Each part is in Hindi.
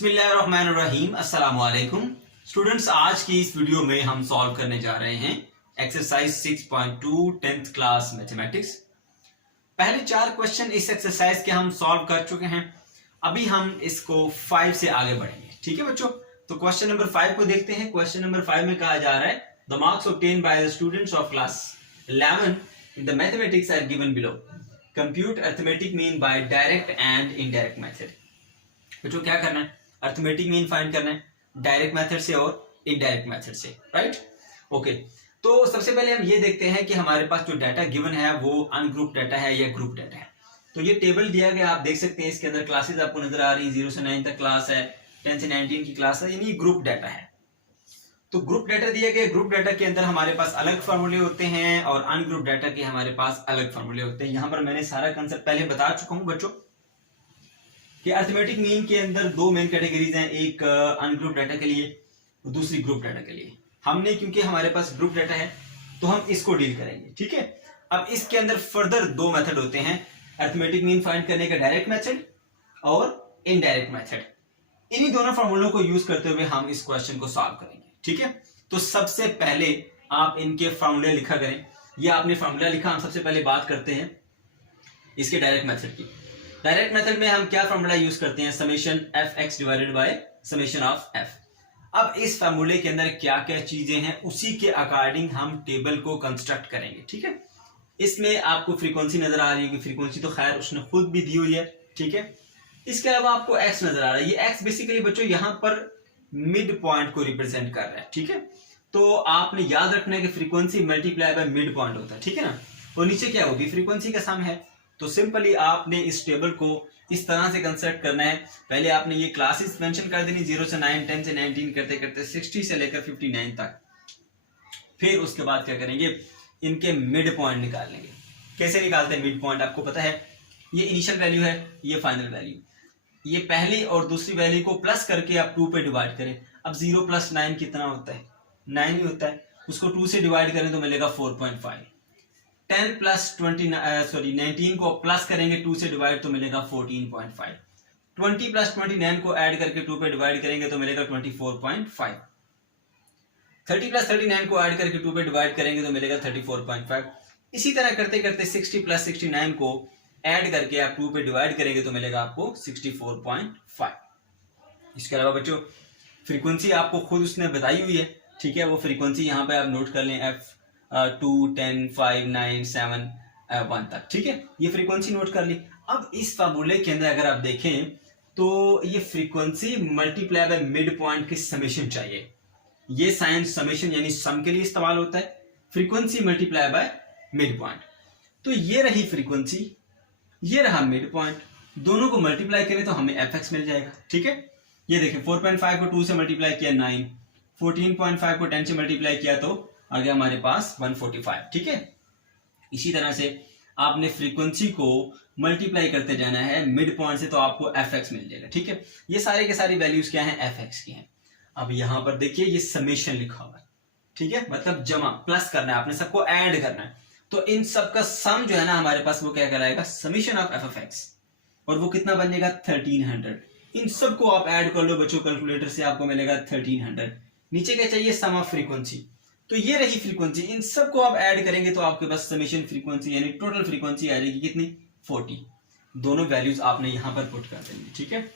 बिस्मिल्लाहिर्रहमानिर्रहीम अस्सलाम वालेकुम स्टूडेंट्स। आज की इस वीडियो में हम सॉल्व करने जा रहे हैं एक्सरसाइज 6.2 10th क्लास मैथमेटिक्स। पहले 4 क्वेश्चन इस एक्सरसाइज के हम सॉल्व कर चुके हैं। अभी हम इसको 5 से आगे बढ़ेंगे। ठीक है बच्चों, तो क्वेश्चन नंबर 5 को देखते हैं। क्वेश्चन नंबर 5 में कहा जा रहा है the marks obtained by the students of class 11 in the mathematics are given below. Compute arithmetic mean by direct and indirect method. बच्चों क्या करना है, अरिथमेटिक मीन फाइंड करना है डायरेक्ट मेथड से और इनडायरेक्ट मेथड से, राइट। ओके, तो सबसे पहले हम ये देखते हैं कि हमारे पास जो डाटा गिवन है वो अनग्रुप डाटा है या ग्रुप डाटा है। तो ये टेबल दिया गया, आप देख सकते हैं। इसके अंदर क्लासेस आपको नजर आ रही है, 0 से 9 तक क्लास है, 10 से 19 की क्लास है, यानी ग्रुप डाटा है। तो ग्रुप डाटा दिया गया, ग्रुप डाटा के अंदर हमारे पास अलग फार्मूले होते हैं और अनग्रुप डाटा के हमारे पास अलग फार्मूले होते हैं। यहाँ पर मैंने सारा कंसेप्ट पहले बता चुका हूँ बच्चों कि अरिथमेटिक मीन के अंदर 2 मेन कैटेगरीज हैं, एक अनग्रुप डाटा के लिए, दूसरी ग्रुप डाटा के लिए। हमने क्योंकि हमारे पास ग्रुप डाटा है तो हम इसको डील करेंगे, ठीक है। अब इसके अंदर फर्दर 2 मेथड होते हैं, अरिथमेटिक मीन फाइंड करने का डायरेक्ट मेथड और इनडायरेक्ट मेथड। इन्हीं दोनों फॉर्मूलों को यूज करते हुए हम इस क्वेश्चन को सॉल्व करेंगे, ठीक है। तो सबसे पहले आप इनके फॉर्मूले लिखा करें। ये आपने फॉर्मूला लिखा। हम सबसे पहले बात करते हैं इसके डायरेक्ट मेथड की। डायरेक्ट मेथड में हम क्या फॉर्मूला यूज करते हैं, summation F x divided by summation of F. अब इस फॉर्मूले के अंदर क्या क्या चीजें हैं उसी के अकॉर्डिंग हम टेबल को कंस्ट्रक्ट करेंगे, ठीक है। इसमें आपको फ्रीक्वेंसी नजर आ रही है कि फ्रीक्वेंसी तो खैर उसने खुद भी दी हुई है, ठीक है। इसके अलावा आपको एक्स नजर आ रहा है। ये एक्स बेसिकली बच्चों यहाँ पर मिड पॉइंट को रिप्रेजेंट कर रहा है, ठीक है। तो आपने याद रखना है कि frequency multiply by mid point होता है, ठीक है ना। और नीचे क्या होगी, फ्रीक्वेंसी का सम है। तो सिंपली आपने इस टेबल को इस तरह से कंस्ट्रक्ट करना है। पहले आपने ये क्लासेस मेंशन कर देनी, 0 से 9, 10 से 19 करते करते 60 से लेकर 59 तक। फिर उसके बाद क्या करेंगे, इनके मिड पॉइंट निकाल लेंगे। कैसे निकालते हैं मिड पॉइंट, आपको पता है। ये इनिशियल वैल्यू है, ये फाइनल वैल्यू। ये पहली और दूसरी वैल्यू को प्लस करके आप 2 पे डिवाइड करें। अब 0 + 9 कितना होता है, 9 ही होता है। उसको 2 से डिवाइड करें तो मिलेगा 4.5। 10 + 19 को प्लस करेंगे 2 से डिवाइड तो मिलेगा 14.5। 20 + 29 को ऐड करके 2 पे डिवाइड करेंगे तो मिलेगा 24.5। 30 + 39 को ऐड करके 2 पे डिवाइड करेंगे तो मिलेगा 34.5। इसी तरह करते करते 60 + 69 को ऐड करके आप 2 पे डिवाइड करेंगे तो मिलेगा आपको 64.5। इसके अलावा बच्चों फ्रीक्वेंसी आपको खुद उसने बताई हुई है, ठीक है। वो फ्रीक्वेंसी यहाँ पे आप नोट कर लें, F 2 10 5 9 7 1 तक, ठीक है। ये फ्रीक्वेंसी नोट कर ली। अब इस फार्मूले के अंदर अगर आप देखें तो ये frequency multiply by mid point की समेशन चाहिए। ये साइन समेशन यानी सम के लिए इस्तेमाल होता है, frequency multiply by mid point. तो ये रही फ्रीक्वेंसी, ये रहा मिड पॉइंट, दोनों को मल्टीप्लाई करें तो हमें एफ एक्स मिल जाएगा, ठीक है। ये देखें 4.5 को 2 से मल्टीप्लाई किया 9, 14.5 को 10 से मल्टीप्लाई किया तो आ गया हमारे पास 145, ठीक है। इसी तरह से आपने फ्रीक्वेंसी को मल्टीप्लाई करते जाना है मिड पॉइंट से तो आपको एफ एक्स मिल जाएगा, ठीक है। ये सारे के सारी वैल्यूज क्या हैं, एफ एक्स की हैं। अब यहां पर देखिए ये समेशन लिखा हुआ है, ठीक है, मतलब जमा प्लस करना है, आपने सबको ऐड करना है। तो इन सबका सम जो है ना हमारे पास वो क्या कराएगा, समेशन ऑफ एफ एक्स, और वो कितना बन जाएगा 1300। इन सबको आप ऐड कर लो बच्चों कैलकुलेटर से, आपको मिलेगा 1300। नीचे क्या चाहिए, सम ऑफ फ्रीक्वेंसी। तो ये रही फ्रीक्वेंसी, इन सबको आप ऐड करेंगे तो आपके पास समेशन फ्रीक्वेंसी यानी टोटल फ्रीक्वेंसी आ जाएगी कितनी, 40। दोनों वैल्यूज आपने यहां पर पुट कर देंगे, ठीक है।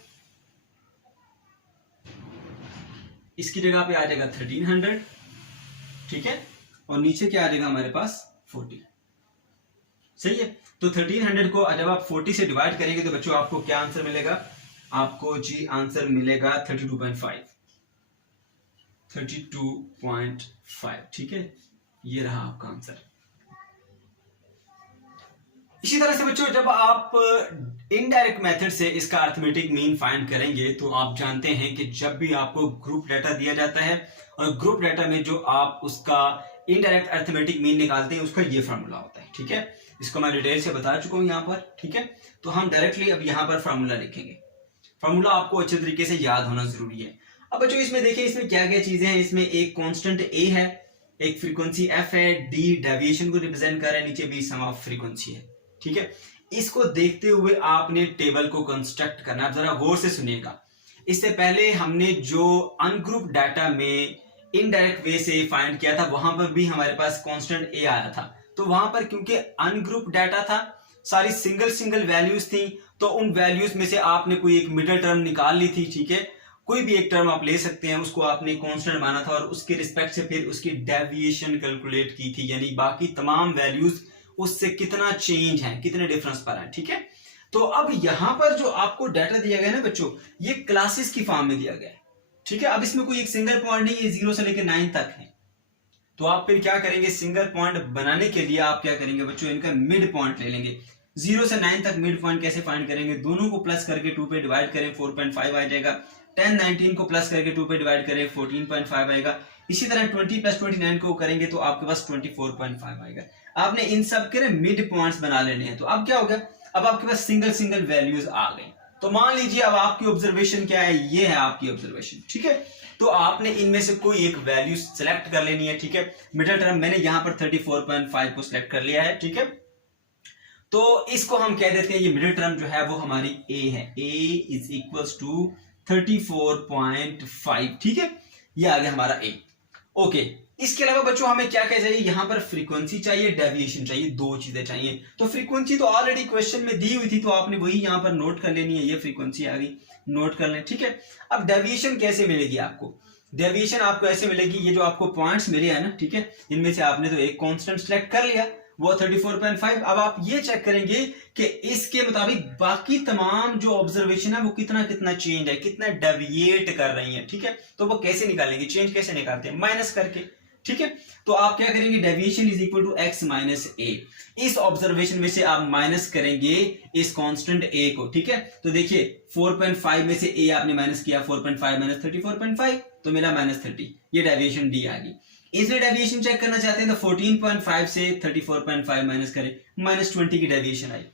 इसकी जगह पे आ जाएगा 1300, ठीक है, और नीचे क्या आ जाएगा हमारे पास 40, सही है। तो 1300 को जब आप 40 से डिवाइड करेंगे तो बच्चों आपको क्या आंसर मिलेगा, आपको जी आंसर मिलेगा 32.5, 32.5, ठीक है। ये रहा आपका आंसर। इसी तरह से बच्चों जब आप इनडायरेक्ट मेथड से इसका अरिथमेटिक मीन फाइंड करेंगे तो आप जानते हैं कि जब भी आपको ग्रुप डाटा दिया जाता है और ग्रुप डाटा में जो आप उसका इनडायरेक्ट अरिथमेटिक मीन निकालते हैं उसका ये फार्मूला होता है, ठीक है। इसको मैं डिटेल से बता चुका हूं यहाँ पर, ठीक है। तो हम डायरेक्टली अब यहाँ पर फार्मूला लिखेंगे। फार्मूला आपको अच्छे तरीके से याद होना जरूरी है। अब बच्चों इसमें देखिए इसमें क्या क्या चीजें हैं। इसमें एक कांस्टेंट ए है, एक फ्रीक्वेंसी एफ है, डी डेविएशन को रिप्रेजेंट कर रहा है, नीचे बी सम ऑफ फ्रीक्वेंसी है, ठीक है। इसको देखते हुए आपने टेबल को कंस्ट्रक्ट करना है। आप जरा गौर से सुनिएगा। इससे पहले हमने जो अनग्रुप डाटा में इनडायरेक्ट वे से फाइंड किया था वहां पर भी हमारे पास कांस्टेंट ए आया था। तो वहां पर क्योंकि अनग्रुप डाटा था, सारी सिंगल वैल्यूज थी, तो उन वैल्यूज में से आपने कोई एक मिडिल टर्म निकाल ली थी, ठीक है। कोई भी एक टर्म आप ले सकते हैं, उसको आपने कांस्टेंट माना था और उसके रिस्पेक्ट से फिर उसकी डेविएशन कैलकुलेट की थी, यानी बाकी तमाम वैल्यूज उससे कितना चेंज है, कितने डिफरेंस पर है, ठीक है। तो अब यहां पर जो आपको डाटा दिया गया ना बच्चों, ये क्लासेस की फॉर्म में दिया गया है, ठीक है। अब इसमें कोई एक सिंगल पॉइंट नहीं है, 0 से लेकर 9 तक है। तो आप फिर क्या करेंगे, सिंगल पॉइंट बनाने के लिए आप क्या करेंगे बच्चों, इनका मिड पॉइंट ले लेंगे। 0 से 9 तक मिड पॉइंट कैसे फाइंड करेंगे, दोनों को प्लस करके 2 पे डिवाइड करें, 4.5 आ जाएगा। 10 19 को प्लस करके 2 पे डिवाइड करें, 14.5 आएगा। इसी तरह 20 प्लस 29 को करेंगे तो आपके पास 24.5 आएगा। आपने इन सब के मिड पॉइंट्स बना लेने हैं। तो अब क्या हो गया, अब आपके पास सिंगल वैल्यूज आ गई। तो मान लीजिए अब आपकी ऑब्जर्वेशन क्या है, ये है आपकी ऑब्जर्वेशन, ठीक है। तो आपने इनमें से कोई एक वैल्यू सेलेक्ट कर लेनी है, ठीक है। मिडिल टर्म मैंने यहां पर 34.5 को सिलेक्ट कर लिया है, ठीक है। तो इसको हम कह देते हैं, ये मिडिल टर्म जो है वो हमारी ए है, a इज इक्वल्स टू 34.5, ठीक है। ये आ गया हमारा ए, ओके। इसके अलावा बच्चों हमें क्या क्या चाहिए, यहां पर फ्रीक्वेंसी चाहिए, डेविएशन चाहिए, दो चीजें चाहिए। तो फ्रीक्वेंसी तो ऑलरेडी क्वेश्चन में दी हुई थी, तो आपने वही यहां पर नोट कर लेनी है, ये फ्रीक्वेंसी आ गई, नोट कर लें, ठीक है। अब डेविएशन कैसे मिलेगी आपको, डेविएशन आपको ऐसे मिलेगी, ये जो आपको पॉइंट्स मिले हैं ना, ठीक है, इनमें से आपने तो एक कांस्टेंट सेलेक्ट कर लिया, वो 34.5। अब आप ये चेक करेंगे कि इसके मुताबिक बाकी तमाम जो ऑब्जर्वेशन है वो कितना कितना चेंज है, कितना डेविएट कर रही है, ठीक है। तो वो कैसे निकालेंगे, चेंज कैसे निकालते हैं, माइनस करके, ठीक है। तो आप क्या करेंगे, deviation is equal to x minus A. इस ऑब्जर्वेशन में से आप माइनस करेंगे इस कांस्टेंट a को, ठीक है। तो देखिए 4.5 में से a आपने माइनस किया, 4.5 माइनस 34.5 तो मिला -30, ये डेविएशन d आ गई। इसमें डेविएशन चेक करना चाहते हैं तो 14.5 से 34.5 माइनस करें, -20 की डेविएशन आई।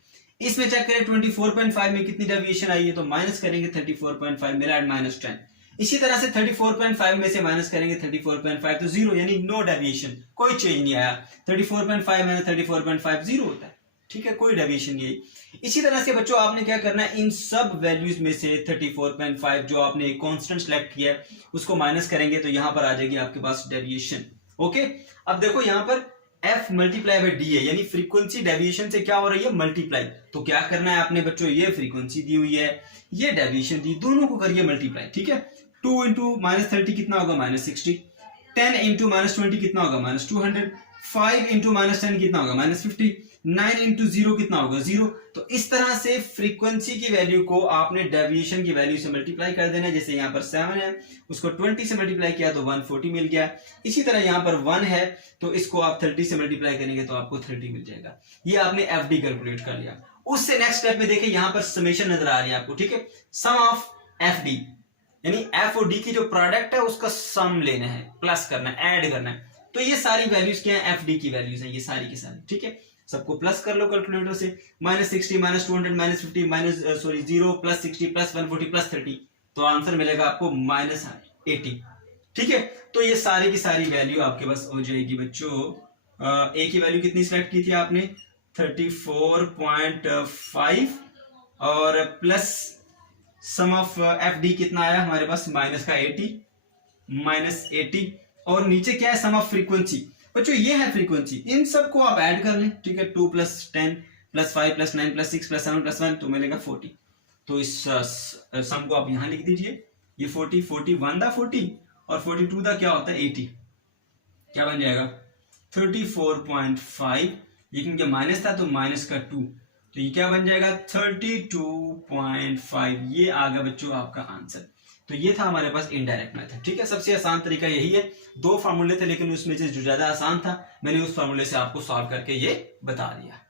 इसमें चेक करें 24.5 में कितनी डेविएशन आई है, तो माइनस करेंगे 34.5 मिला -10। इसी तरह से 34.5 में से माइनस करेंगे 34.5 तो 0, यानी नो डेविएशन, कोई चेंज नहीं आया। 34.5 माइनस 34.5 0 होता है, ठीक है, कोई डेविएशन नहीं है। इसी तरह से बच्चों आपने क्या करना है, इन सब वैल्यूज में से 34.5 जो आपने एक कांस्टेंट सेलेक्ट किया है उसको माइनस करेंगे, तो यहां पर आ जाएगी आपके पास डेविएशन, ओके। अब देखो यहां पर f मल्टीप्लाई बाय d है, यानी फ्रीक्वेंसी डेविएशन से क्या हो रही है, मल्टीप्लाई। तो क्या करना है आपने बच्चों, ये फ्रीक्वेंसी दी हुई है, ये डेविएशन दी, दोनों को करिए मल्टीप्लाई, ठीक है। 2 इंटू -30 कितना होगा, -60। 10 इंटू -20 कितना होगा, -200। 5 इंटू -10 कितना होगा, -50। 9 इंटू 0 कितना होगा, 0। तो इस तरह से फ्रीक्वेंसी की वैल्यू को आपने डेविएशन की वैल्यू से मल्टीप्लाई कर देना है। जैसे यहाँ पर 7 है, उसको 20 से मल्टीप्लाई किया तो 140 मिल गया। इसी तरह यहाँ पर 1 है, तो इसको आप 30 से मल्टीप्लाई करेंगे तो आपको 30 मिल जाएगा। ये आपने FD कैलकुलेट कर लिया। उससे नेक्स्ट स्टेप में देखिए, यहाँ पर समेशन नजर आ रही है आपको, ठीक है। सम ऑफ FD, यानी F और D की जो प्रोडक्ट है उसका सम लेना है, प्लस करना है, ऐड करना है। तो ये सारी वैल्यूज क्या है, FD की वैल्यूज है, ये सारी की सारी, ठीक है। सबको प्लस कर लो कैलकुलेटर से, -60 -200 -50 0 +60 +140 +30, तो आंसर मिलेगा आपको -80, ठीक है। तो ये सारी की सारी वैल्यू आपके पास हो जाएगी बच्चों। ए की वैल्यू कितनी सिलेक्ट की थी आपने, 34.5 और प्लस सम ऑफ FD कितना आया हमारे पास, -80 और नीचे क्या है, सम ऑफ फ्रीक्वेंसी। बच्चों ये है फ्रीक्वेंसी, इन सबको आप ऐड कर लें, ठीक है। 2 + 10 + 5 + 9 + 6 + 7 + 1 तो मिलेगा 40। तो इस सम को आप यहां लिख दीजिए, ये 40 41 दा 40 और 42 दा क्या होता है 80, क्या बन जाएगा 34.5, लेकिन क्या माइनस था तो माइनस का 2, तो ये क्या बन जाएगा 32.5। ये आ गया बच्चों आपका आंसर। तो ये था हमारे पास इनडायरेक्ट मेथड, ठीक है। सबसे आसान तरीका यही है, 2 फार्मूले थे लेकिन उसमें से जो ज्यादा आसान था मैंने उस फार्मूले से आपको सॉल्व करके ये बता दिया।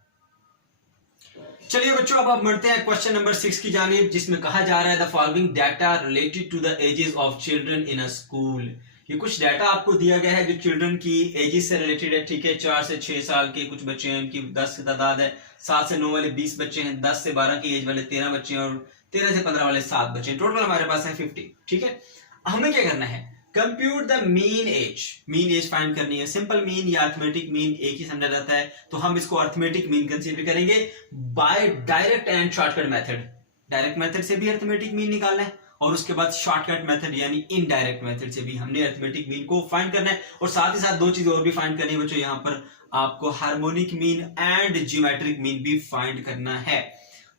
चलिए बच्चों अब आप बढ़ते हैं क्वेश्चन नंबर 6 की जानिब, जिसमें कहा जा रहा है the following data related to the ages of children in a school. ये कुछ डाटा आपको दिया गया है जो चिल्ड्रन की एजेस से रिलेटेड है, ठीक है। 4 से 6 साल के कुछ बच्चे हैं, उनकी 10 की तादाद है। 7 से 9 वाले 20 बच्चे हैं, 10 से 12 की एज वाले 13 बच्चे हैं और 13 से 15 वाले 7 बच्चे हैं। टोटल हमारे पास है 50, ठीक है। हमें क्या करना है, compute the mean age. Mean age find करनी है। सिंपल मीन या अर्थमेटिक मीन एक ही समझा जाता है, तो हम इसको अर्थमेटिक मीन कंसीडर करेंगे by direct and shortcut method. Direct method से भी अर्थमेटिक मीन निकालना है और उसके बाद शॉर्टकट मेथड यानी इनडायरेक्ट मेथड से भी हमने अरिथमेटिक मीन को फाइंड करना है, और साथ ही साथ दो चीजें और भी फाइंड करनी है बच्चों, यहाँ पर आपको harmonic mean and geometric mean भी फाइंड करना है।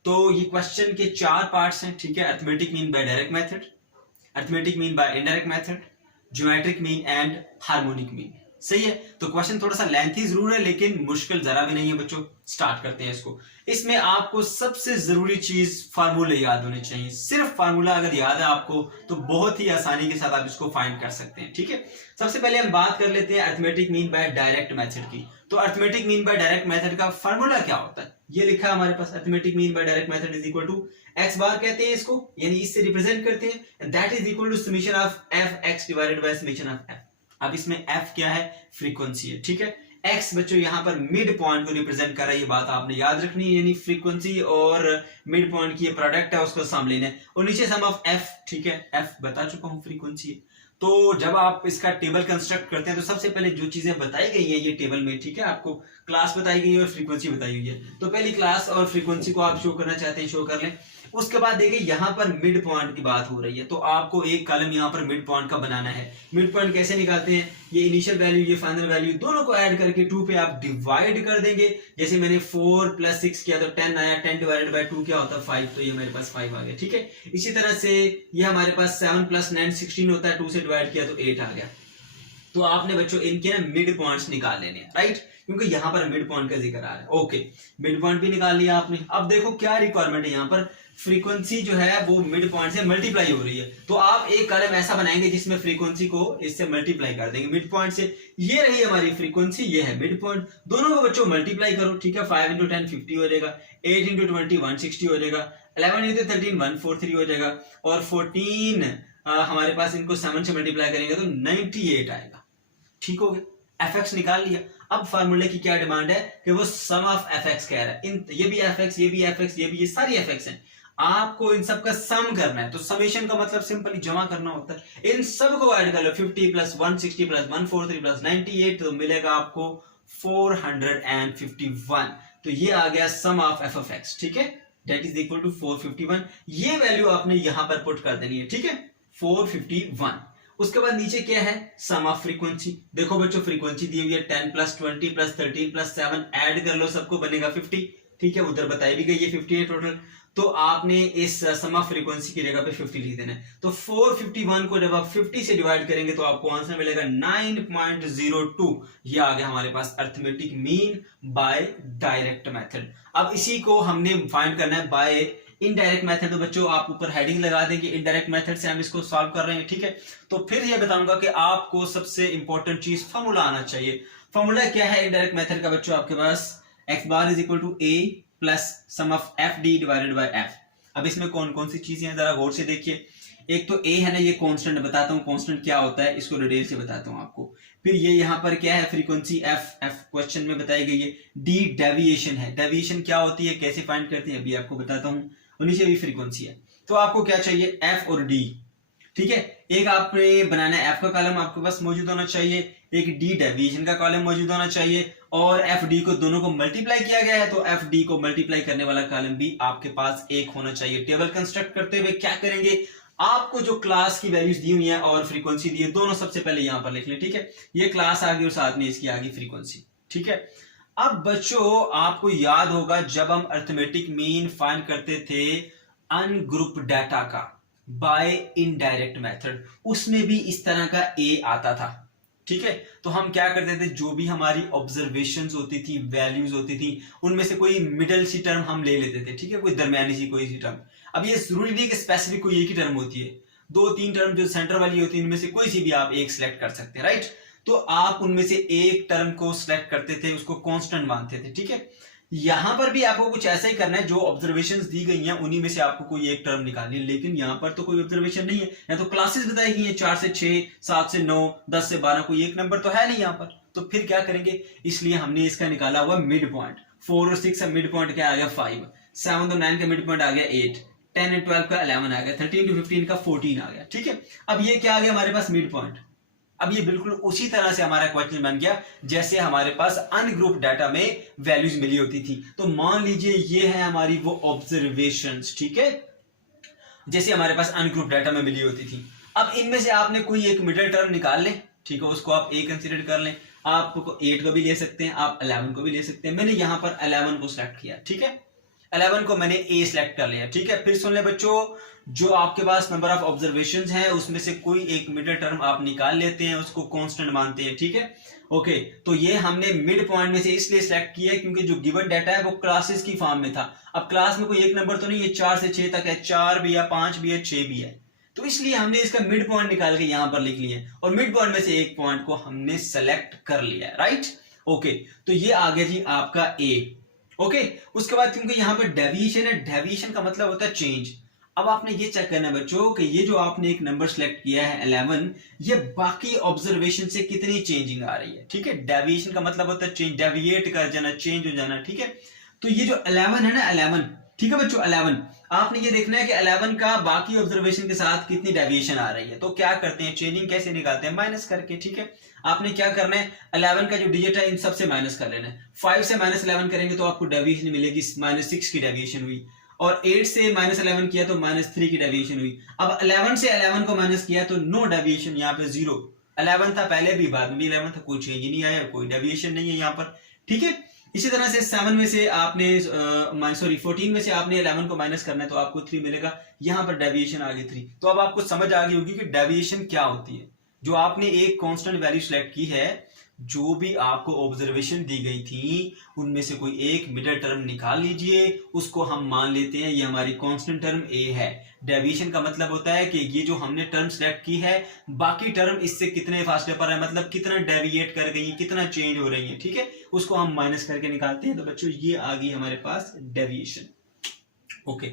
तो ये क्वेश्चन के 4 पार्ट्स हैं, ठीक है। Arithmetic mean by direct method, arithmetic mean bye indirect method, geometric mean and harmonic mean. सही है। तो क्वेश्चन थोड़ा सा लेंथी जरूर है लेकिन मुश्किल जरा भी नहीं है बच्चों। स्टार्ट करते हैं इसको। इसमें आपको सबसे जरूरी चीज फार्मूले याद होने चाहिए। सिर्फ फार्मूला अगर याद है आपको तो बहुत ही आसानी के साथ आप इसको फाइंड कर सकते हैं, ठीक है। सबसे पहले हम बात कर लेते हैं arithmetic mean by direct method की। तो arithmetic mean by direct method का फार्मूला क्या होता है, ये लिखा है हमारे पास, arithmetic mean by direct method is equal to x bar कहते हैं इसको, यानी इससे रिप्रेजेंट करते हैं, and that is equal to summation of f(x) divided by summation of f। अब इसमें f क्या है, फ्रीक्वेंसी है, ठीक है। x बच्चों यहाँ पर मिड पॉइंट को रिप्रेजेंट कर रहा है, ये बात आपने याद रखनी है, यानी फ्रीक्वेंसी और मिड पॉइंट की ये प्रोडक्ट है, उसको सम लेना है, और नीचे सम ऑफ f, ठीक है। f बता चुका हूँ फ्रीक्वेंसी है। तो जब आप इसका टेबल कंस्ट्रक्ट करते हैं तो सबसे पहले जो चीजें बताई गई है ये टेबल में, ठीक है, आपको क्लास बताई गई है और फ्रीक्वेंसी बताई हुई है। तो पहली क्लास और फ्रीक्वेंसी को आप शो करना चाहते हैं, शो कर लें। उसके बाद देखिए यहाँ पर मिड पॉइंट की बात हो रही है, तो आपको एक कॉलम यहाँ पर मिड पॉइंट का बनाना है। मिड पॉइंट कैसे निकालते हैं, ये इनिशियल वैल्यू ये फाइनल वैल्यू दोनों को ऐड करके 2 पे आप डिवाइड कर देंगे। जैसे मैंने 4 + 6 किया तो 10 आया, 10 डिवाइडेड बाय 2 क्या होता है 5, तो ये मेरे पास 5 आ गया, ठीक है। इसी तरह से ये हमारे पास 7 + 9 16 होता है, 2 से डिवाइड किया तो 8 आ गया। तो आपने बच्चों इनके ना मिड पॉइंट्स निकाल लेने हैं, राइट, क्योंकि यहाँ पर मिड पॉइंट का जिक्र आ रहा है। ओके, मिड पॉइंट भी निकाल लिया आपने। अब देखो क्या रिक्वायरमेंट है यहाँ पर, फ्रीक्वेंसी जो है वो मिड पॉइंट से मल्टीप्लाई हो रही है, तो आप एक कॉलम ऐसा बनाएंगे जिसमें फ्रीक्वेंसी को इससे मल्टीप्लाई कर देंगे मिड पॉइंट से। ये रही हमारी फ्रीक्वेंसी, ये है मिड पॉइंट, दोनों को बच्चों मल्टीप्लाई करो, ठीक है। 5 × 10 50 हो जाएगा, 8 × 20 160 हो जाएगा, 11 × 13 143 हो जाएगा, और 14 हमारे पास इनको 7 से मल्टीप्लाई करेंगे तो 98 आएगा, ठीक हो गया। fx निकाल लिया। अब फार्मूले की क्या डिमांड है कि वो सम ऑफ fx कह रहा है, ये भी fx, ये भी fx, ये भी, ये सारी fx हैं, आपको इन सब का सम करना है। तो समेशन का मतलब सिंपली जमा करना होता है, इन सब को ऐड कर लो, 50 + 160 + 143 + 98 तो मिलेगा आपको 451। तो ये आ गया सम ऑफ f of x, ठीक है, दैट इज इक्वल टू 451। ये वैल्यू आपने यहां पर पुट कर देनी है, ठीक है, 451। उसके बाद नीचे क्या है, सम ऑफ फ्रीक्वेंसी। देखो बच्चों फ्रीक्वेंसी दी हुई है 10 + 20 + 13 + 7 ऐड कर लो, सबको बनेगा 50, ठीक है, उधर बताई भी गई है 50 है टोटल। तो आपने इस सम ऑफ फ्रीक्वेंसी की जगह पे 50 लिख देना है। तो 451 को जब आप 50 से डिवाइड करेंगे तो आपको आंसर मिलेगा 9.02। ये आ गया हमारे पास arithmetic mean by direct method. अब इसी को हमने फाइंड करना है बाय इनडायरेक्ट मेथड। तो बच्चों आप ऊपर हेडिंग लगा देंगे, इनडायरेक्ट मेथड से हम इसको सॉल्व कर रहे हैं, ठीक है। तो फिर ये बताऊंगा कि आपको सबसे इंपॉर्टेंट चीज फार्मूला आना चाहिए। फार्मूला क्या है इनडायरेक्ट मेथड का बच्चों, आपके पास x bar is equal to a plus sum of fd divided by f। अब इसमें कौन कौन सी चीजें हैं जरा गौर से देखिए। एक तो a है ना, ये कांस्टेंट, बताता हूँ कांस्टेंट क्या होता है, इसको डिटेल से बताता हूँ आपको। फिर ये यहाँ पर क्या है, फ्रीक्वेंसी f क्वेश्चन में बताई गई है। d डेविएशन है, डेविएशन क्या होती है, कैसे फाइंड करते हैं अभी आपको बताता हूँ। और नीचे भी फ्रीक्वेंसी है। तो आपको क्या चाहिए, f और d, ठीक है। एक आपने बनाना है, f का कॉलम आपके पास मौजूद होना चाहिए, एक d डेविएशन का कॉलम मौजूद होना चाहिए, और fd को दोनों को मल्टीप्लाई किया गया है तो fd को मल्टीप्लाई करने वाला कॉलम भी आपके पास एक होना चाहिए। टेबल कंस्ट्रक्ट करते हुए क्या करेंगे, आपको जो क्लास की वैल्यूज दी हुई है और फ्रीक्वेंसी दी है दोनों सबसे पहले यहां पर लिख लें, ठीक है। ये क्लास आ गई और साथ में इसकी आ गई फ्रीक्वेंसी, ठीक है। अब बच्चों आपको याद होगा जब हम अरिथमेटिक मीन फाइंड करते थे अनग्रुप डाटा का बाय इनडायरेक्ट मेथड, उसमें भी इस तरह का a आता था, ठीक है। तो हम क्या करते थे, जो भी हमारी ऑब्जर्वेशंस होती थी, वैल्यूज होती थी, उनमें से कोई मिडल सी टर्म हम ले लेते थे, ठीक है, कोई दरमियानी सी कोई सी टर्म। अब ये जरूरी नहीं कि स्पेसिफिक कोई एक ही टर्म होती है, 2-3 टर्म जो सेंटर वाली होती है इनमें से कोई सी भी आप एक सिलेक्ट कर सकते हैं, राइट। तो आप उनमें से एक टर्म को सिलेक्ट करते थे, उसको कांस्टेंट मानते थे, ठीक है। यहां पर भी आपको कुछ ऐसा ही करना है, जो ऑब्जर्वेशंस दी गई हैं उन्हीं में से आपको कोई एक टर्म निकालनी है। लेकिन यहां पर तो कोई ऑब्जर्वेशन नहीं है, या तो क्लासेस बताई गई हैं 4 से 6, 7 से 9, 10 से 12, कोई एक नंबर तो है नहीं यहां पर। तो फिर क्या करेंगे, इसलिए हमने इसका निकाला हुआ मिड पॉइंट। 4 और 6 का मिड पॉइंट क्या आ गया 5, 7 और 9 का मिड पॉइंट आ गया 8, 10 और 12 का 11 आ गया, 13 to 15 का 14 आ गया, ठीक है। अब ये क्या आ गया हमारे पास मिड पॉइंट। अब ये बिल्कुल उसी तरह से हमारा क्वेश्चन बन गया जैसे हमारे पास अनग्रुप डाटा में वैल्यूज मिली होती थी। तो मान लीजिए ये है हमारी वो ऑब्जर्वेशंस, ठीक है। जैसे हमारे पास अनग्रुप डाटा में मिली होती थी। अब इनमें से आपने कोई एक मिडिल टर्म निकाल लें, ठीक है, उसको आप ए कंसीडर कर लें। आप 8 को भी ले सकते हैं, आप 11 को भी ले सकते हैं। मैंने यहाँ पर 11 को सिलेक्ट किया, ठीक है, 11 को मैंने ए सिलेक्ट कर लिया, ठीक है। फिर सुन ले बच्चों, जो आपके पास नंबर ऑफ ऑब्जर्वेशंस हैं उसमें से कोई एक मिडिल टर्म आप निकाल लेते हैं, उसको कांस्टेंट मानते हैं, ठीक है। ओके, तो ये हमने मिड पॉइंट में से इसलिए सिलेक्ट किया है क्योंकि जो गिवन डाटा है वो क्लासेस की फॉर्म में था। अब क्लास में कोई एक नंबर तो नहीं है, 4 से 6 तक है, 4 भी है, 5 भी है, 6 भी है, तो इसलिए हमने इसका मिड पॉइंट निकाल के यहां पर लिख लिया है और मिड पॉइंट में से एक पॉइंट को हमने सेलेक्ट कर लिया है, राइट। ओके, तो ये आ गया जी आपका ए। ओके, उसके बाद क्योंकि यहां पर डेविएशन है, डेविएशन का मतलब होता है चेंज। अब आपने ये चेक करना है बच्चों कि ये जो आपने एक नंबर सेलेक्ट किया है 11, ये बाकी ऑब्जर्वेशन से कितनी चेंजिंग आ रही है, ठीक है। डेविएशन का मतलब होता है चेंज, डेविएट कर जाना, चेंज हो जाना, ठीक है। तो ये जो 11 है ना, 11, ठीक है बच्चों, 11 आपने ये देखना है कि 11 का बाकी ऑब्जर्वेशन के साथ कितनी डेविएशन आ रही है। तो क्या करते हैं, चेंजिंग कैसे निकालते हैं, माइनस करके, ठीक है। आपने क्या करना है, 11 का जो डिजिट है इन सब से माइनस कर लेना है। 5 से -11 करेंगे तो आपको डेविएशन मिलेगी, -6 की डेविएशन हुई, और 8 से -11 किया तो -3 की डेविएशन हुई। अब 11 से 11 को माइनस किया तो नो डेविएशन, यहाँ पे 0। 11 था पहले भी, बाद में भी 11 था, कोई चेंज ही नहीं आया, कोई डेविएशन नहीं है यहाँ पर, ठीक है। इसी तरह से 7 में से आपने 14 में से आपने 11 को माइनस करना है तो आपको 3 मिलेगा, यहाँ पर डेविएशन आ गई 3। तो अब आपको समझ आ गई होगी कि डेविएशन क्या होती है। जो आपने एक कांस्टेंट वैल्यू सेलेक्ट की है, जो भी आपको ऑब्जर्वेशन दी गई थी उनमें से कोई एक मिडिल टर्म निकाल लीजिए, उसको हम मान लेते हैं ये हमारी कांस्टेंट टर्म ए है। डेविएशन का मतलब होता है कि ये जो हमने टर्म सेलेक्ट की है, बाकी टर्म इससे कितने फासले पर है, मतलब कितना डेविएट कर गई है, कितना चेंज हो रही है, ठीक है, उसको हम माइनस करके निकालते हैं। तो बच्चों ये आ गई हमारे पास डेविएशन। ओके,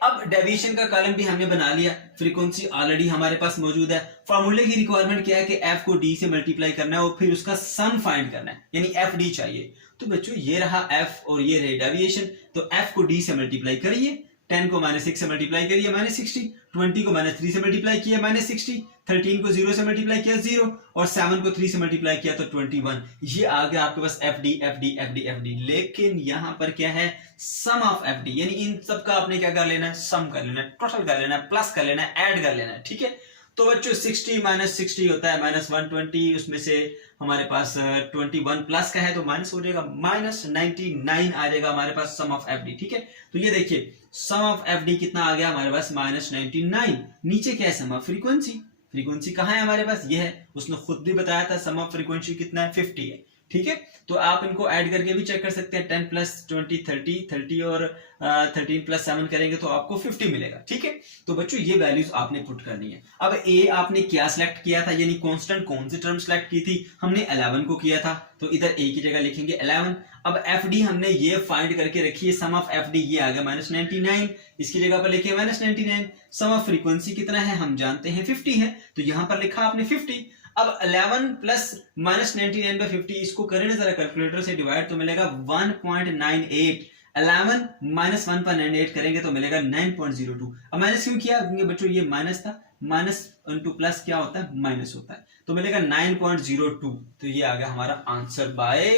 अब डेविएशन का कॉलम भी हमने बना लिया, फ्रीक्वेंसी ऑलरेडी हमारे पास मौजूद है। फार्मूले की रिक्वायरमेंट क्या है कि एफ को डी से मल्टीप्लाई करना है और फिर उसका सम फाइंड करना है, यानी एफ डी चाहिए। तो बच्चों ये रहा एफ और ये रही डेविएशन, तो एफ को डी से मल्टीप्लाई करिए, 10 को -6 से मल्टीप्लाई करिए -60, 20 को -3 से मल्टीप्लाई किया -60, 13 को 0 से मल्टीप्लाई किया 0, और 7 को 3 से मल्टीप्लाई किया तो 21। ये आ गया आपके पास F D F D F D F D. लेकिन यहां पर क्या है, सम ऑफ एफ डी, यानी इन सब का आपने क्या कर लेना है, सम कर लेना है, टोटल कर लेना है, प्लस कर लेना है, ऐड कर लेना है, ठीक है। तो बच्चों 60 -60 होता है -120, उसमें से हमारे पास 21 प्लस का है तो माइनस हो जाएगा, -99 आ जाएगा हमारे पास सम ऑफ एफ डी, ठीक है। तो ये देखिए सम ऑफ एफ डी कितना आ गया हमारे पास, -99। नीचे क्या है, सम ऑफ फ्रीक्वेंसी, फ्रीक्वेंसी कहाँ है हमारे पास, ये है, उसने खुद भी बताया था सम ऑफ फ्रीक्वेंसी कितना है, 50 है, ठीक है। तो आप इनको ऐड करके भी चेक कर सकते हैं, 10 + 20 30 और 13 + 7 करेंगे तो आपको 50 मिलेगा, ठीक है। तो बच्चों ये वैल्यूज आपने पुट करनी है। अब ए आपने क्या सिलेक्ट किया था, यानी कांस्टेंट कौन सी टर्म सिलेक्ट की थी, हमने 11 को किया था, तो इधर ए की जगह लिखेंगे 11। अब एफ डी हमने ये फाइंड करके रखी है, सम ऑफ एफ डी ये आ गया -99, इसकी जगह पर लिखे -99। सम ऑफ फ्रीक्वेंसी कितना है हम जानते हैं 50 है, तो यहां पर लिखा आपने 50। अब 11 + -99/50 इसको करें ना जरा कैलकुलेटर से डिवाइड, तो मिलेगा 1.98। 11 - 1.98 करेंगे तो मिलेगा 9.02। अब माइनस क्यों किया, क्योंकि बच्चों ये माइनस था, माइनस इंटू प्लस क्या होता है, माइनस होता है, तो मिलेगा 9.02। तो ये आ गया हमारा आंसर बाय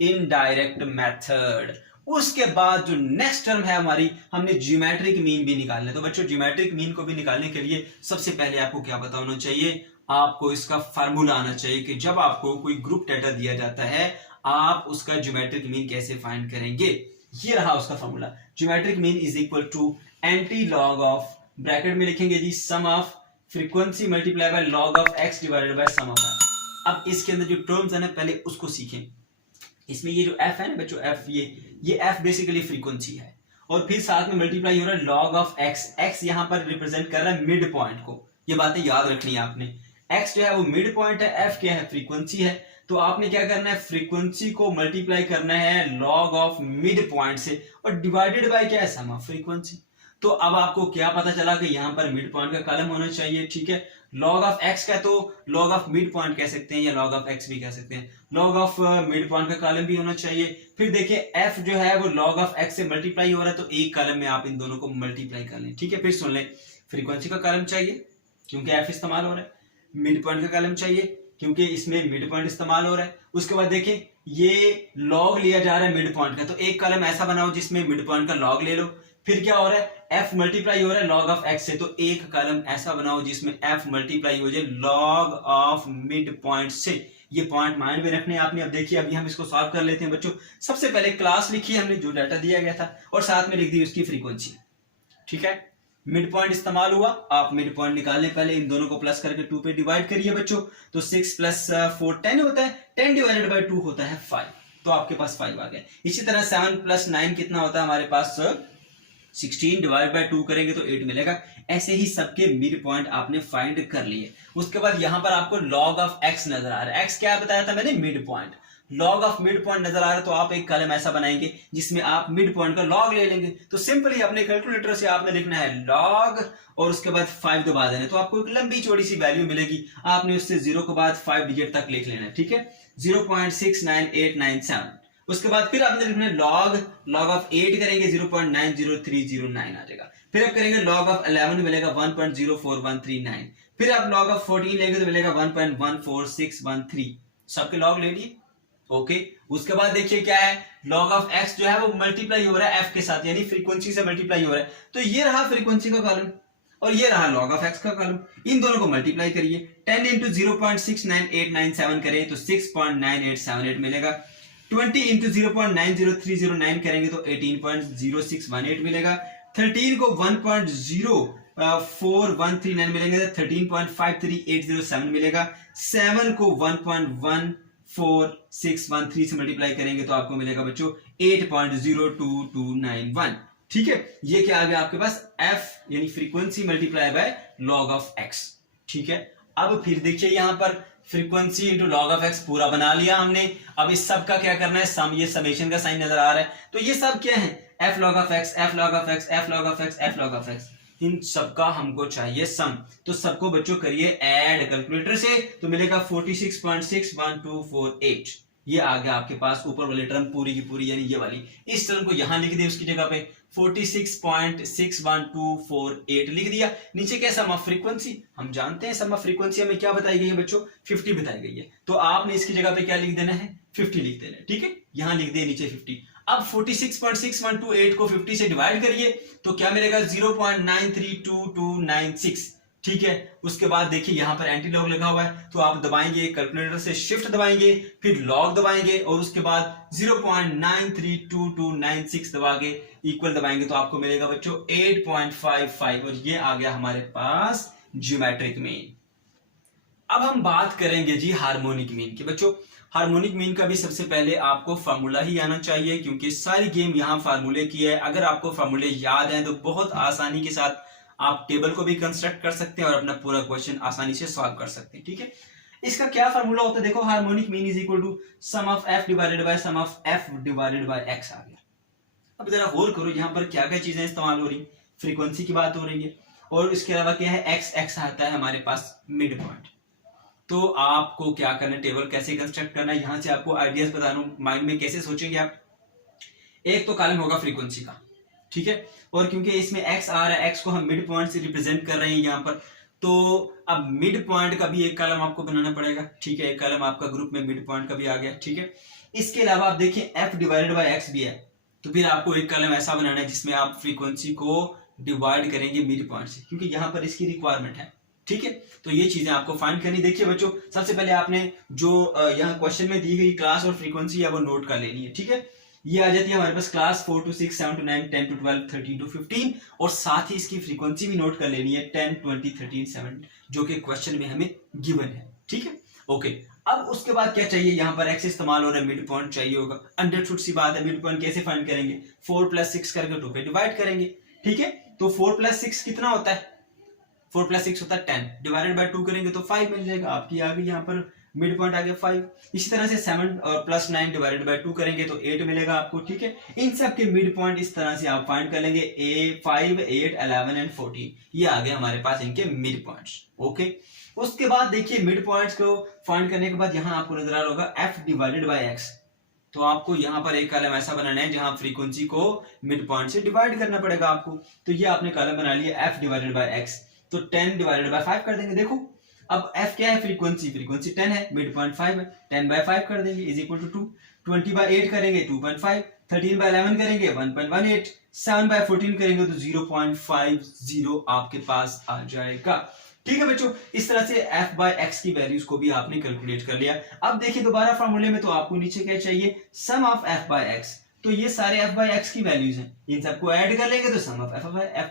इनडायरेक्ट मेथड। उसके बाद जो नेक्स्ट टर्म है हमारी, हमने ज्योमेट्रिक मीन भी निकालना है। तो बच्चों ज्योमेट्रिक मीन को भी निकालने के लिए सबसे पहले आपको क्या पता होना चाहिए, आपको इसका फार्मूला आना चाहिए कि जब आपको कोई ग्रुप डाटा दिया जाता है आप उसका ज्योमेट्रिक मीन कैसे फाइंड करेंगे। ये रहा उसका formula, geometric mean is equal to antilog of, bracket में लिखेंगे जी sum of frequency multiply by log of X divided by sum of F. अब इसके अंदर जो टर्म्स है ना पहले उसको सीखें। इसमें ये जो एफ है ना बच्चों, एफ ये एफ बेसिकली फ्रीक्वेंसी है, और फिर साथ में मल्टीप्लाई हो रहा है लॉग ऑफ एक्स। एक्स यहां पर रिप्रेजेंट कर रहा है मिड पॉइंट को, ये बातें याद रखनी है आपने। एक्स जो है वो मिड पॉइंट है, एफ क्या है, फ्रीक्वेंसी है। तो आपने क्या करना है, फ्रीक्वेंसी को मल्टीप्लाई करना है लॉग ऑफ मिड पॉइंट से, और डिवाइडेड बाय क्या है, सम ऑफ फ्रीक्वेंसी। तो अब आपको क्या पता चला कि यहां पर मिड पॉइंट का कॉलम होना चाहिए, ठीक है। लॉग ऑफ एक्स का तो लॉग ऑफ मिड पॉइंट कह सकते हैं या लॉग ऑफ एक्स भी कह सकते हैं, लॉग ऑफ मिड पॉइंट का कॉलम भी होना चाहिए। फिर देखिए एफ जो है वो लॉग ऑफ एक्स से मल्टीप्लाई हो रहा है, तो एक कॉलम में आप इन दोनों को मल्टीप्लाई कर लें, ठीक है। फिर सुन लें, फ्रीक्वेंसी का कॉलम चाहिए क्योंकि एफ इस्तेमाल हो रहा है, मिड पॉइंट का कॉलम चाहिए क्योंकि इसमें मिड पॉइंट इस्तेमाल हो रहा है। उसके बाद देखिए ये लॉग लिया जा रहा है मिड पॉइंट का, तो एक कॉलम ऐसा बनाओ जिसमें मिड पॉइंट का लॉग ले लो, फिर क्या हो रहा है, f मल्टीप्लाई हो रहा है log ऑफ x से, तो एक कॉलम ऐसा बनाओ जिसमें f मल्टीप्लाई हो जाए log ऑफ मिड पॉइंट से। ये पॉइंट माइंड में रखने आपने। अब देखिए अभी हम इसको सॉल्व कर लेते हैं बच्चों। सबसे पहले क्लास लिखी हमने जो डाटा दिया गया था और साथ में लिख दी उसकी फ्रीक्वेंसी। ठीक है, मिड पॉइंट इस्तेमाल हुआ। आप मिड पॉइंट निकालने पहले इन दोनों को प्लस करके 2 पे डिवाइड करिए बच्चों। तो 6 प्लस 4 10 होता है, 10 डिवाइडेड बाय 2 होता है 5, तो आपके पास 5 आ गया। इसी तरह 7 प्लस 9 कितना होता है हमारे पास 16 डिवाइड बाय 2 करेंगे तो 8 मिलेगा। ऐसे ही सबके मिड पॉइंट आपने फाइंड कर लिए। उसके बाद यहां पर आपको log ऑफ x नजर आ रहा है। x क्या बताया था मैंने, mid point. log of mid point नजर आ रहा है तो आप एक कॉलम ऐसा बनाएंगे जिसमें आप मिड पॉइंट का log ले लेंगे। तो सिंपली अपने कैलकुलेटर से आपने लिखना है log और उसके बाद 5 दबा देना, तो आपको एक लंबी चौड़ी सी वैल्यू मिलेगी। आपने उससे 0 के बाद 5 डिजिट तक लिख लेना है। ठीक है, 0.69897। उसके बाद फिर आपने लिखना है log ऑफ 8 करेंगे 0.90309 आ जाएगा। फिर आप करेंगे log ऑफ 11 मिलेगा 1.04139। फिर आप log ऑफ 14 लेंगे तो मिलेगा 1.14613। सबके log ले लिए। ओके, उसके बाद देखिए क्या है, log ऑफ x जो है वो मल्टीप्लाई हो रहा है f के साथ, यानी फ्रीक्वेंसी से मल्टीप्लाई हो रहा है। तो ये रहा फ्रीक्वेंसी का कॉलम और ये रहा log ऑफ x का कॉलम। इन दोनों को मल्टीप्लाई करिए। 10 इंटू 0.69897 करें तो 6.9878 मिलेगा। 20 इंटू 0.90309 करेंगे तो 18.0618 मिलेगा। 13 को 1.04139 मिलेंगे तो 13.53807 मिलेगा। 7 को 1.14613 से मल्टीप्लाई करेंगे तो आपको मिलेगा बच्चों 8.02291। ठीक है, ये क्या आ गया आपके पास, f यानी frequency multiply bye log of x। ठीक है, अब फिर देखिए यहां पर frequency into log of x पूरा बना लिया हमने। अब इस सब का क्या करना है, सम। ये समेशन का साइन नजर आ रहा है, तो ये सब क्या है, f log of x, f log of x, f log of x, f log of x। इन सबका हमको चाहिए सम। तो सबको बच्चों करिए ऐड कैलकुलेटर से, तो मिलेगा 46.61248। ये आ गया आपके पास ऊपर वाली टर्म पूरी की पूरी, यानी ये वाली। इस टर्म को यहां लिख दिया, उसकी जगह पे 46.61248 लिख दिया। नीचे क्या सम ऑफ फ्रीक्वेंसी, हम जानते हैं सम ऑफ फ्रीक्वेंसी हमें क्या बताई गई है बच्चों, 50 बताई गई है। तो आपने इसकी जगह पे क्या लिख देना है, 50 लिख देना है। ठीक है, यहां लिख दिया नीचे 50। अब 46.6128 को 50 से डिवाइड करिए तो क्या मिलेगा 0.932296। ठीक है, उसके बाद देखिए यहां पर एंटी लॉग लगा हुआ है, तो आप दबाएंगे कैलकुलेटर से शिफ्ट दबाएंगे, फिर लॉग दबाएंगे और उसके बाद 0.932296 दबा के इक्वल दबाएंगे तो आपको मिलेगा बच्चों 8.55। और ये आ गया हमारे पास ज्योमेट्रिक मीन। अब हम बात करेंगे जी हार्मोनिक मीन की। बच्चों हार्मोनिक मीन का भी सबसे पहले आपको फार्मूला ही आना चाहिए, क्योंकि सारी गेम यहां फार्मूले की है। अगर आपको फार्मूले याद हैं तो बहुत आसानी के साथ आप टेबल को भी कंस्ट्रक्ट कर सकते हैं और अपना पूरा क्वेश्चन आसानी से सॉल्व कर सकते हैं। ठीक है, इसका क्या फार्मूला होता है, देखो harmonic mean is equal to sum of f divided by sum of f divided by x आ गया। अब जरा गौर करो यहाँ पर क्या क्या चीजें इस्तेमाल हो रही, फ्रीक्वेंसी की बात हो रही है और इसके अलावा क्या है, x आता है हमारे पास मिड पॉइंट। तो आपको क्या करना है, टेबल कैसे कंस्ट्रक्ट करना है, यहां से आपको आइडियाज बता रहा हूं, माइंड में कैसे सोचेंगे आप। एक तो कॉलम होगा फ्रीक्वेंसी का, ठीक है, और क्योंकि इसमें x आ रहा है, x को हम मिड पॉइंट से रिप्रेजेंट कर रहे हैं यहाँ पर, तो अब मिड पॉइंट का भी एक कॉलम आपको बनाना पड़ेगा। ठीक है, एक कॉलम आपका ग्रुप में मिड पॉइंट का भी आ गया। ठीक है, इसके अलावा आप देखिए f डिवाइडेड बाय x भी है, तो फिर आपको एक कॉलम ऐसा बनाना है जिसमें आप फ्रीक्वेंसी को डिवाइड करेंगे मिड पॉइंट से, क्योंकि यहाँ पर इसकी रिक्वायरमेंट है। ठीक है, तो ये चीजें आपको फाइंड करनी। देखिए बच्चों सबसे पहले आपने जो यहाँ क्वेश्चन में दी गई क्लास और फ्रीक्वेंसी है वो नोट कर लेनी है। ठीक है, ये आ जाती है हमारे पास class 4 to 6, 7 to 9, 10 to 12, 13 to 15 और साथ ही इसकी फ्रीक्वेंसी भी नोट कर लेनी है 10, 20, 13, 7 जो कि क्वेश्चन में हमें गिवन है। ठीक है, ओके। अब उसके बाद क्या चाहिए, यहाँ पर x इस्तेमाल हो रहा है, मिड पॉइंट चाहिए होगा। अंडरस्टूड सी बात है, मिड पॉइंट कैसे फाइंड करेंगे, 4 + 6 करके 2 पे डिवाइड करेंगे। ठीक है, तो 4 + 6 कितना होता है, 4 + 6 होता है 10, डिवाइडेड बाय 2 करेंगे तो 5 मिल जाएगा। आपकी आ गई यहाँ पर मिड पॉइंट आ गया 5। इसी तरह से 7 और +9 डिवाइडेड बाय 2 करेंगे तो 8 मिलेगा आपको। ठीक है, इन सब के मिड पॉइंट इस तरह से आप फाइंड कर लेंगे, 5, 8, 11 एंड 14। ये आ गए हमारे पास इनके मिड पॉइंट्स। ओके, उसके बाद देखिए मिड पॉइंट्स को फाइंड करने के बाद यहाँ आपको नजर आ रहा होगा f डिवाइडेड बाय x, तो आपको यहाँ पर एक कॉलम ऐसा बनाना है जहां फ्रीक्वेंसी को मिड पॉइंट से डिवाइड करना पड़ेगा आपको। तो ये आपने कॉलम बना लिया f डिवाइडेड बाय x, तो 10 डिवाइडेड बाय 5 कर देंगे। देखो अब f क्या है, फ्रीक्वेंसी 10 है, मिड पॉइंट 5 है, 10 बाय 5 कर देंगे इज इक्वल टू 2, 20 बाय 8 करेंगे 2.5, 13/11 करेंगे 1.18, 7/14 करेंगे तो 0.50 आपके पास आ जाएगा। ठीक है बच्चों, इस तरह से f बाय एक्स की वैल्यूज को भी आपने कैलकुलेट कर लिया। अब देखिए दोबारा फॉर्मूले में, तो आपको नीचे क्या चाहिए, सम ऑफ f बाय एक्स। तो ये सारे f बाय एक्स की वैल्यूज हैं, इन सबको ऐड कर लेंगे तो सम ऑफ f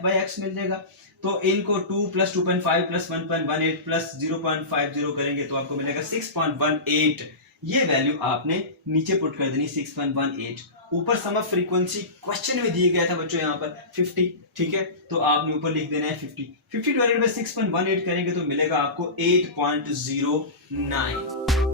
बाय एक्स मिल जाएगा। तो इनको 2 प्लस 2.5 प्लस 1.18 प्लस 0.50 करेंगे तो आपको मिलेगा 6.18। ये वैल्यू आपने नीचे पुट कर देनी 6.18। ऊपर सम ऑफ फ्रीक्वेंसी क्वेश्चन में दिया गया था बच्चों यहाँ पर 50, ठीक है, तो आपने ऊपर लिख देना है 50। 50 डिवाइडेड बाय 6.18 करेंगे तो मिलेगा आपको 8.09।